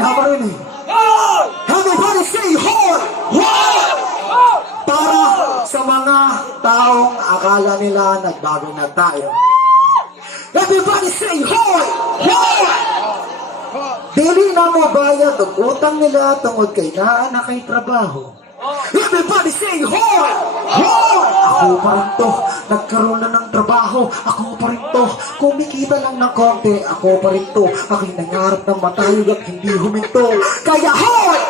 pa rin eh. Everybody say hoy! Para sa mga taong akala nila nagbago na tayo. Everybody say hoy! Dili na mo bayad ang utang nila tungod kay naa na kay trabaho. Everybody say hoy! Ako pa rin to, nagkaroon na ng trabaho. Ako pa rin to, kumikita lang ng konti. Ako pa rin to, aking nangarap ng matayog at hindi huminto. Kaya hoy!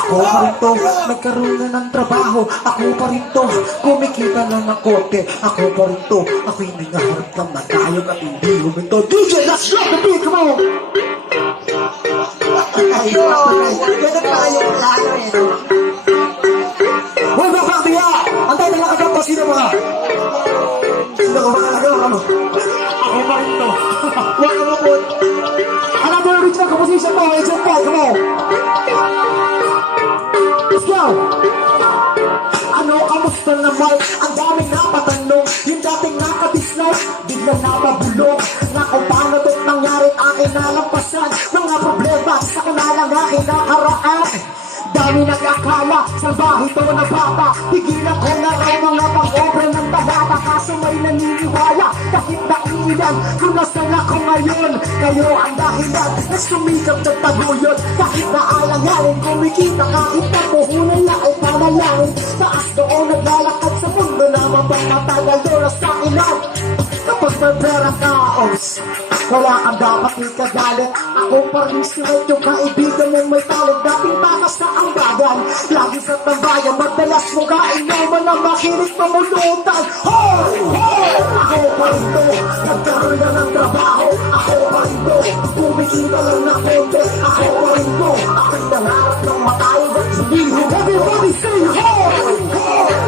Ako pa rin to, nagkaroon na ng trabaho. Ako pa rin to, kumikita lang ng konti. Ako pa rin to, aking nangarap ng matayog at hindi huminto. DJ, let's drop the beat, come on! Ganun pala yung plano eh. Huwag ba pang diya! Antay na lang agad ko, sino ba? Sino ko ba talaga? Ako pa rin to. Huwag ka mapun. Alam mo yung original composition mo, Agent Paul, come on! Let's go! Ano, kamusta naman? Ang daming napatanong. Yung dating nakadislike, biglang napabulong. Na kung paano doon nangyari aking nalampasan. Mga problema sa kunalang aking nakaraan. Dami nag-akala, salbahe ito na bata. Tigilan ko na raw mga pang-obra ng talata. Kaso may naniniwala, kahit naiilan kung nasan ako ngayon. Kayo ang dahilan na sumikap sa taguyod. Kahit na alanganin, kumikita kahit na puhunan na ay panalangin. Taas doon naglalakad sa mundo na mapamatagal doon sa ilan. Kapag may pera kaos, wala kang dapat ikagalit. Ako pa rin sinuot yung kaibigan mong may talent. Dating takas na ang bagan, lagi sa tambayan. Madalas mo kainuman na makinig pamulutan. Hoy! Ako pa rin to, nagkaroon na ng trabaho. Ako pa rin to, kumikita lang na konti. Ako pa rin to, aking nangarap ng matayog at hindi ho. Everybody say hoy!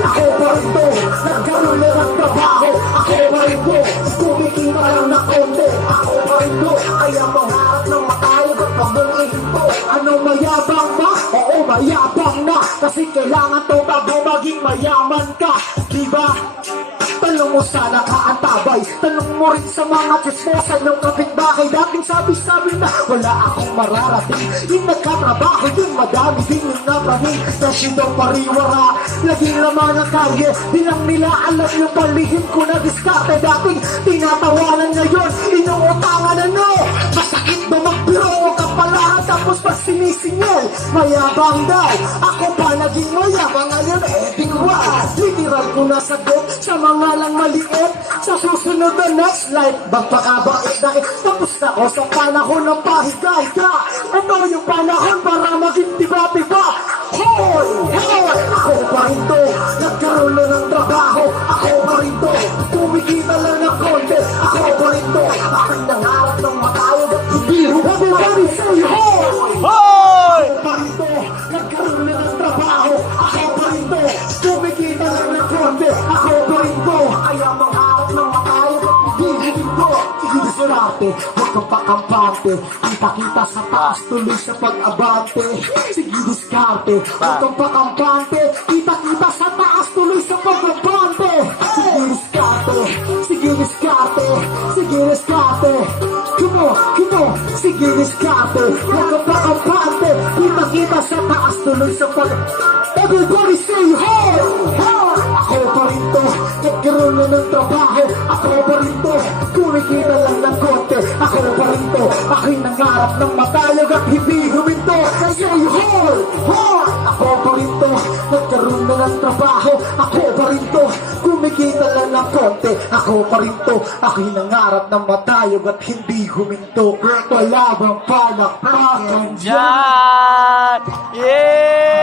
Ako pa rin to, nagkaroon na ng trabaho. Ako pa rin to, kumikita lang na konti. Ako pa rin to, kaya mangarap ng matayog at pagbuhin to. Ano mayabang ba? Oo, mayabang na. Kasi kailangan to bago maging mayaman ka. Diba? Tanong mo sa nakaantabay. Tanong mo rin sa mga chismosa ng kapitbahay. Dating sabi-sabi na wala akong mararating. Yung nagkatrabaho, yung madami din yung napraning. Kasi daw pariwara, laging laman ng karye. Di lang nila alam yung palihim ko na diskarte. Dating tinatawanan ngayon, inuutangan na no. Masakit ba magbiro ka pala tapos pag sinisingil, mayabang daw. Ako pa naging mayabang ngayon, binuwa. Literal ko na sagot sa mga lang maliit. Sa susunod na next life, magpakabait dahil tapos na ako sa panahon ng pahiga-higa. Ito yung panahon para maging tiba-tiba. Hoy! Ako pa rin to, nagkaroon na ng trabaho. Ako pa rin to, kumikita lang ng konti. Ako pa rin to, aking nangarap ng matayog at hindi ho. Everybody say hoy! Ako pa rin to, nagkaroon na ng trabaho. Ako pa rin to, kumikita lang ng konti. Ako pa rin to, kaya mangarap ng matayog at hindi ko. Diskarte, huwag kang pakampante. Kita-kita sa taas, tuloy sa pag-abante. Sige diskarte, huwag kang pakampante. Kita-kita sa taas, tuloy sa pag-abante. Sige diskarte, sige diskarte, sige diskarte. Come on, sige diskarte, huwag kang pakampante. Kita-kita sa taas, tuloy sa pag... Everybody say hey! Ako pa rin to, nagkaroon na ng trabaho. Ako pa rin to, kumikita lang ng konti. Ako pa rin to, aking nangarap ng matayog at hindi huminto. Say hoy! Ako pa rin to, nagkaroon na ng trabaho. Ako pa rin to, kumikita lang ng konti. Ako pa rin to, aking nangarap ng matayog at hindi huminto. Wala bang palakpakan dyan? Yeah!